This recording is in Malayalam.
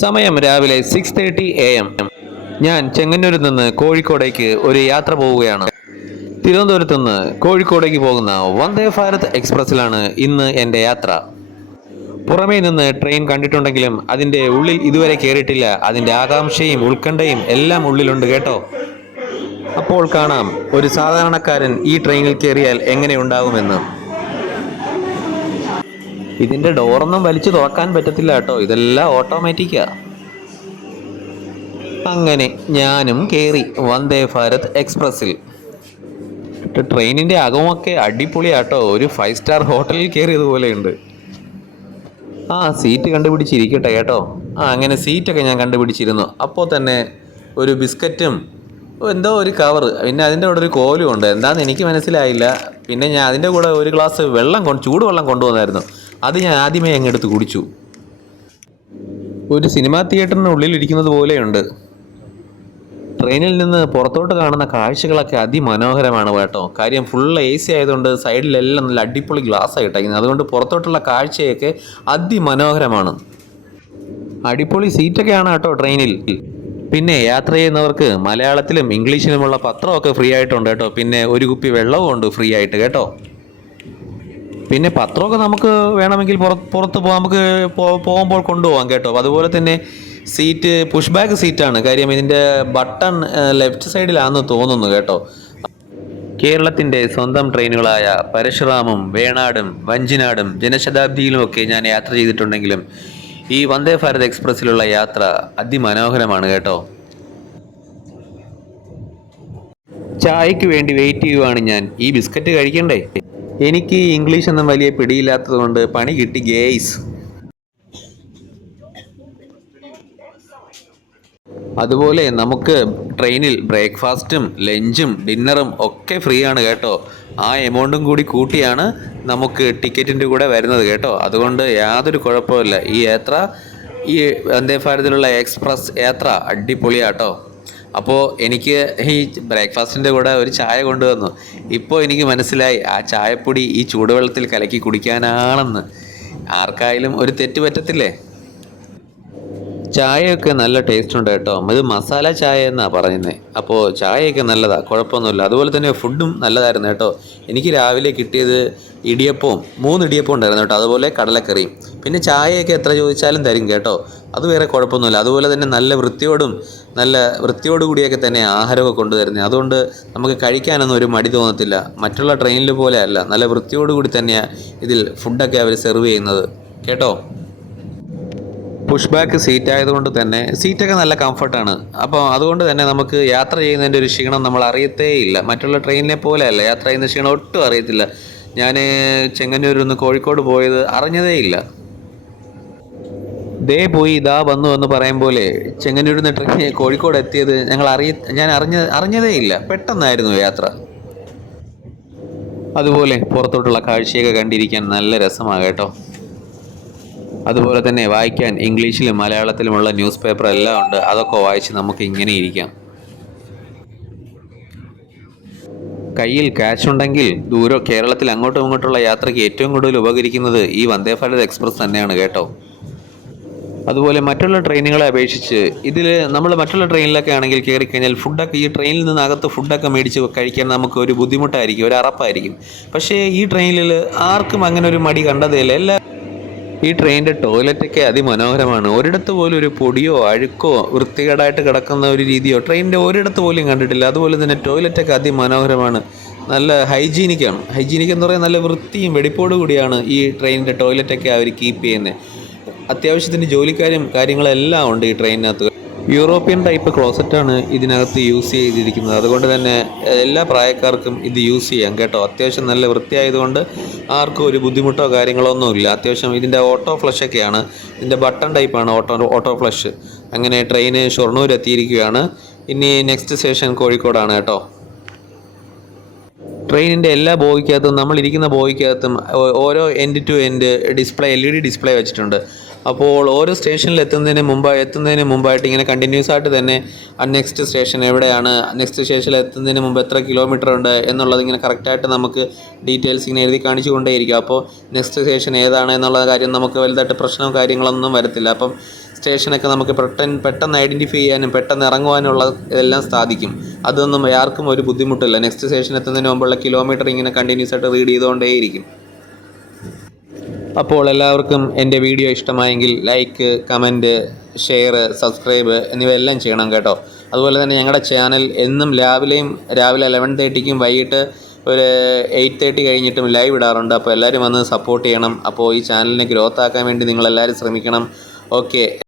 സമയം രാവിലെ 6:30 AM. ഞാൻ ചെങ്ങന്നൂരിൽ നിന്ന് കോഴിക്കോടേക്ക് ഒരു യാത്ര പോവുകയാണ്. തിരുവനന്തപുരത്ത് നിന്ന് കോഴിക്കോടേക്ക് പോകുന്ന വന്ദേ ഭാരത് എക്സ്പ്രസ്സിലാണ് ഇന്ന് എൻ്റെ യാത്ര. പുറമേ നിന്ന് ട്രെയിൻ കണ്ടിട്ടുണ്ടെങ്കിലും അതിൻ്റെ ഉള്ളിൽ ഇതുവരെ കയറിയിട്ടില്ല. അതിൻ്റെ ആകാംക്ഷയും ഉത്കണ്ഠയും എല്ലാം ഉള്ളിലുണ്ട് കേട്ടോ. അപ്പോൾ കാണാം ഒരു സാധാരണക്കാരൻ ഈ ട്രെയിനിൽ കയറിയാൽ എങ്ങനെ ഉണ്ടാകുമെന്ന്. ഇതിൻ്റെ ഡോറൊന്നും വലിച്ചു തുറക്കാൻ പറ്റത്തില്ല കേട്ടോ, ഇതെല്ലാം ഓട്ടോമാറ്റിക്കാ. അങ്ങനെ ഞാനും കയറി വന്ദേ ഭാരത് എക്സ്പ്രസ്സിൽ. ട്രെയിനിൻ്റെ അകമൊക്കെ അടിപൊളിയാട്ടോ, ഒരു 5 സ്റ്റാർ ഹോട്ടലിൽ കയറിയതുപോലെയുണ്ട്. സീറ്റ് കണ്ടുപിടിച്ചിരിക്കട്ടെ കേട്ടോ. അങ്ങനെ സീറ്റൊക്കെ ഞാൻ കണ്ടുപിടിച്ചിരുന്നു. അപ്പോൾ തന്നെ ഒരു ബിസ്ക്കറ്റും എന്തോ ഒരു കവറ്, പിന്നെ അതിൻ്റെ കൂടെ ഒരു കോലും ഉണ്ട്. എന്താണെന്ന് എനിക്ക് മനസ്സിലായില്ല. പിന്നെ ഞാൻ അതിൻ്റെ കൂടെ ഒരു ഗ്ലാസ് ചൂടുവെള്ളം കൊണ്ടുവന്നായിരുന്നു. അത് ഞാൻ ആദ്യമേ അങ്ങെടുത്ത് കുടിച്ചു. ഒരു സിനിമാ തിയേറ്ററിനുള്ളിൽ ഇരിക്കുന്നത് പോലെയുണ്ട്. ട്രെയിനിൽ നിന്ന് പുറത്തോട്ട് കാണുന്ന കാഴ്ചകളൊക്കെ അതിമനോഹരമാണ് കേട്ടോ. കാര്യം ഫുൾ AC ആയതുകൊണ്ട് സൈഡിലെല്ലാം നല്ല അടിപൊളി ഗ്ലാസ്സാണ് ഇട്ടേക്കുന്നത്. അതുകൊണ്ട് പുറത്തോട്ടുള്ള കാഴ്ചയൊക്കെ അതിമനോഹരമാണ്. അടിപൊളി സീറ്റൊക്കെയാണ് കേട്ടോ ട്രെയിനിൽ. പിന്നെ യാത്ര ചെയ്യുന്നവർക്ക് മലയാളത്തിലും ഇംഗ്ലീഷിലുമുള്ള പത്രമൊക്കെ ഫ്രീ ആയിട്ടുണ്ട് കേട്ടോ. പിന്നെ ഒരു കുപ്പി വെള്ളവും ഉണ്ട് ഫ്രീ ആയിട്ട് കേട്ടോ. പിന്നെ പത്രമൊക്കെ നമുക്ക് വേണമെങ്കിൽ പുറത്ത് നമുക്ക് പോകുമ്പോൾ കൊണ്ടുപോകാം കേട്ടോ. അതുപോലെ തന്നെ സീറ്റ് പുഷ് ബാക്ക് സീറ്റാണ്. കാര്യം ഇതിൻ്റെ ബട്ടൺ ലെഫ്റ്റ് സൈഡിലാണെന്ന് തോന്നുന്നു കേട്ടോ. കേരളത്തിൻ്റെ സ്വന്തം ട്രെയിനുകളായ പരശുറാമും വേണാടും വഞ്ചിനാടും ജനശതാബ്ദിയിലുമൊക്കെ ഞാൻ യാത്ര ചെയ്തിട്ടുണ്ടെങ്കിലും ഈ വന്ദേ ഭാരത് എക്സ്പ്രസ്സിലുള്ള യാത്ര അതിമനോഹരമാണ് കേട്ടോ. ചായയ്ക്ക് വേണ്ടി വെയിറ്റ് ചെയ്യുവാണ് ഞാൻ. ഈ ബിസ്ക്കറ്റ് കഴിക്കണ്ടേ? എനിക്ക് ഇംഗ്ലീഷ് ഒന്നും വലിയ പിടിയില്ലാത്തത് കൊണ്ട് പണി കിട്ടി ഗേയ്സ്. അതുപോലെ നമുക്ക് ട്രെയിനിൽ ബ്രേക്ക്ഫാസ്റ്റും ലഞ്ചും ഡിന്നറും ഒക്കെ ഫ്രീ ആണ് കേട്ടോ. ആ എമൗണ്ടും കൂടി കൂട്ടിയാണ് നമുക്ക് ടിക്കറ്റിൻ്റെ കൂടെ വരുന്നത് കേട്ടോ. അതുകൊണ്ട് യാതൊരു കുഴപ്പമില്ല. ഈ വന്ദേ ഭാരതിലുള്ള എക്സ്പ്രസ് യാത്ര അടിപൊളിയാട്ടോ. അപ്പോൾ എനിക്ക് ഈ ബ്രേക്ക്ഫാസ്റ്റിൻ്റെ കൂടെ ഒരു ചായ കൊണ്ടുവന്നു. ഇപ്പോൾ എനിക്ക് മനസ്സിലായി ആ ചായപ്പൊടി ഈ ചൂടുവെള്ളത്തിൽ കലക്കി കുടിക്കാനാണെന്ന്. ആർക്കായാലും ഒരു തെറ്റ് പറ്റത്തില്ലേ? ചായയൊക്കെ നല്ല ടേസ്റ്റ് ഉണ്ട് കേട്ടോ. ഇത് മസാല ചായ എന്നാണ് പറയുന്നത്. അപ്പോൾ ചായയൊക്കെ നല്ലതാണ്, കുഴപ്പമൊന്നുമില്ല. അതുപോലെ തന്നെ ഫുഡും നല്ലതായിരുന്നു കേട്ടോ. എനിക്ക് രാവിലെ കിട്ടിയത് 3 ഇടിയപ്പം ഉണ്ടായിരുന്നു കേട്ടോ. അതുപോലെ കടലക്കറിയും. പിന്നെ ചായയൊക്കെ എത്ര ചോദിച്ചാലും തരും കേട്ടോ. അത് വേറെ കുഴപ്പമൊന്നുമില്ല. അതുപോലെ തന്നെ നല്ല വൃത്തിയോടുകൂടിയൊക്കെ തന്നെ ആഹാരമൊക്കെ കൊണ്ടുതരുന്നത്. അതുകൊണ്ട് നമുക്ക് കഴിക്കാനൊന്നും ഒരു മടി തോന്നത്തില്ല. മറ്റുള്ള ട്രെയിനിൽ പോലെ അല്ല, നല്ല വൃത്തിയോടുകൂടി തന്നെയാണ് ഇതിൽ ഫുഡൊക്കെ അവർ സെർവ് ചെയ്യുന്നത് കേട്ടോ. പുഷ് ബാക്ക് സീറ്റ് ആയതുകൊണ്ട് തന്നെ സീറ്റൊക്കെ നല്ല കംഫർട്ടാണ്. അപ്പോൾ അതുകൊണ്ട് തന്നെ നമുക്ക് യാത്ര ചെയ്യുന്നതിൻ്റെ ഒരു ക്ഷീണം നമ്മൾ അറിയത്തേ ഇല്ല. മറ്റുള്ള ട്രെയിനിനെ പോലെയല്ല, യാത്ര ചെയ്യുന്ന ക്ഷീണം ഒട്ടും അറിയത്തില്ല. ഞാൻ ചെങ്ങന്നൂരിൽ നിന്ന് കോഴിക്കോട് പോയത് അറിഞ്ഞതേ ഇല്ല. ദേ പോയി ഇതാ വന്നു എന്ന് പറയും പോലെ ചെങ്ങന്നൂരിൽ നിന്ന് ട്രെയിൻ കോഴിക്കോട് എത്തിയത് ഞാൻ അറിഞ്ഞതേ ഇല്ല. പെട്ടെന്നായിരുന്നു യാത്ര. അതുപോലെ പുറത്തോട്ടുള്ള കാഴ്ചയൊക്കെ കണ്ടിരിക്കാൻ നല്ല രസമാണ് കേട്ടോ. അതുപോലെ തന്നെ വായിക്കാൻ ഇംഗ്ലീഷിലും മലയാളത്തിലുമുള്ള ന്യൂസ് പേപ്പർ എല്ലാം ഉണ്ട്. അതൊക്കെ വായിച്ച് നമുക്ക് ഇങ്ങനെ ഇരിക്കാം. കയ്യിൽ ക്യാഷ് ഉണ്ടെങ്കിൽ കേരളത്തിൽ അങ്ങോട്ടും ഇങ്ങോട്ടുള്ള യാത്രയ്ക്ക് ഏറ്റവും കൂടുതൽ ഉപകരിക്കുന്നത് ഈ വന്ദേ ഭാരത് എക്സ്പ്രസ് തന്നെയാണ് കേട്ടോ. അതുപോലെ മറ്റുള്ള ട്രെയിനുകളെ അപേക്ഷിച്ച് നമ്മൾ മറ്റുള്ള ട്രെയിനിലൊക്കെ ആണെങ്കിൽ കയറിക്കഴിഞ്ഞാൽ ഫുഡൊക്കെ ഈ ട്രെയിനിൽ നിന്ന് അകത്ത് ഫുഡൊക്കെ മേടിച്ച് കഴിക്കാൻ നമുക്ക് ഒരു ബുദ്ധിമുട്ടായിരിക്കും, ഒരു അറപ്പായിരിക്കും. പക്ഷേ ഈ ട്രെയിനിൽ ആർക്കും അങ്ങനെ ഒരു മടി കണ്ടതേയില്ല. ഈ ട്രെയിനിൻ്റെ ടോയ്ലറ്റൊക്കെ അതിമനോഹരമാണ്. ഒരിടത്ത് പോലും ഒരു പൊടിയോ അഴുക്കോ വൃത്തികേടായിട്ട് കിടക്കുന്ന ഒരു രീതിയോ ട്രെയിനിൻ്റെ ഒരിടത്ത് പോലും കണ്ടിട്ടില്ല. അതുപോലെ തന്നെ ടോയ്ലറ്റൊക്കെ അതിമനോഹരമാണ്. നല്ല ഹൈജീനിക്കാണ്. ഹൈജീനിക് എന്ന് പറയുന്നത് നല്ല വൃത്തിയും വെടിപ്പോടു കൂടിയാണ് ഈ ട്രെയിനിൻ്റെ ടോയ്ലറ്റൊക്കെ അവർ കീപ്പ് ചെയ്യുന്നത്. അത്യാവശ്യത്തിന് ജോലിക്കാരും കാര്യങ്ങളെല്ലാം ഉണ്ട് ഈ ട്രെയിനിനകത്ത്. യൂറോപ്യൻ ടൈപ്പ് ക്ലോസറ്റാണ് ഇതിനകത്ത് യൂസ് ചെയ്തിരിക്കുന്നത്. അതുകൊണ്ട് തന്നെ എല്ലാ പ്രായക്കാർക്കും ഇത് യൂസ് ചെയ്യാം കേട്ടോ. അത്യാവശ്യം നല്ല വൃത്തിയായതുകൊണ്ട് ആർക്കും ഒരു ബുദ്ധിമുട്ടോ കാര്യങ്ങളോ ഒന്നുമില്ല. അത്യാവശ്യം ഇതിൻ്റെ ഓട്ടോ ഫ്ലഷൊക്കെയാണ്. ഇതിൻ്റെ ബട്ടൺ ടൈപ്പാണ് ഓട്ടോ ഫ്ലഷ്. അങ്ങനെ ട്രെയിന് ഷൊർണൂർ എത്തിയിരിക്കുകയാണ്. ഇനി നെക്സ്റ്റ് സ്റ്റേഷൻ കോഴിക്കോടാണ് കേട്ടോ. ട്രെയിനിൻ്റെ എല്ലാ ബോഗിക്കകത്തും നമ്മളിരിക്കുന്ന ബോഗിക്കകത്തും ഓരോ end to end LED display വെച്ചിട്ടുണ്ട്. അപ്പോൾ ഓരോ സ്റ്റേഷനിൽ എത്തുന്നതിന് മുമ്പായിട്ട് ഇങ്ങനെ കണ്ടിന്യൂസ് ആയിട്ട് തന്നെ നെക്സ്റ്റ് സ്റ്റേഷൻ എവിടെയാണ്, നെക്സ്റ്റ് സ്റ്റേഷനിൽ എത്തുന്നതിന് മുമ്പ് എത്ര കിലോമീറ്റർ ഉണ്ട് എന്നുള്ളത് ഇങ്ങനെ കറക്റ്റായിട്ട് നമുക്ക് ഡീറ്റെയിൽസ് ഇങ്ങനെ എഴുതി കാണിച്ചു കൊണ്ടേയിരിക്കും. അപ്പോൾ നെക്സ്റ്റ് സ്റ്റേഷൻ ഏതാണ് എന്നുള്ള കാര്യം നമുക്ക് വലുതായിട്ട് പ്രശ്നവും കാര്യങ്ങളൊന്നും വരത്തില്ല. അപ്പം സ്റ്റേഷനൊക്കെ നമുക്ക് പെട്ടെന്ന് ഐഡൻറ്റിഫൈ ചെയ്യാനും പെട്ടെന്ന് ഇറങ്ങുവാനുള്ള ഇതെല്ലാം സാധിക്കും. അതൊന്നും ആർക്കും ഒരു ബുദ്ധിമുട്ടില്ല. നെക്സ്റ്റ് സ്റ്റേഷൻ എത്തുന്നതിന് മുമ്പുള്ള കിലോമീറ്റർ ഇങ്ങനെ കണ്ടിന്യൂസ് ആയിട്ട് റീഡ് ചെയ്തുകൊണ്ടേയിരിക്കും. അപ്പോൾ എല്ലാവർക്കും എൻ്റെ വീഡിയോ ഇഷ്ടമായെങ്കിൽ ലൈക്ക്, കമൻറ്റ്, ഷെയർ, സബ്സ്ക്രൈബ് എന്നിവയെല്ലാം ചെയ്യണം കേട്ടോ. അതുപോലെ തന്നെ ഞങ്ങളുടെ ചാനൽ എന്നും രാവിലെ 11:30ക്കും വൈകിട്ട് ഒരു 8:30 കഴിഞ്ഞിട്ടും ലൈവ് ഇടാറുണ്ട്. അപ്പോൾ എല്ലാവരും വന്ന് സപ്പോർട്ട് ചെയ്യണം. അപ്പോൾ ഈ ചാനലിനെ ഗ്രോത്ത് ആക്കാൻ വേണ്ടി നിങ്ങളെല്ലാവരും ശ്രമിക്കണം. ഓക്കെ.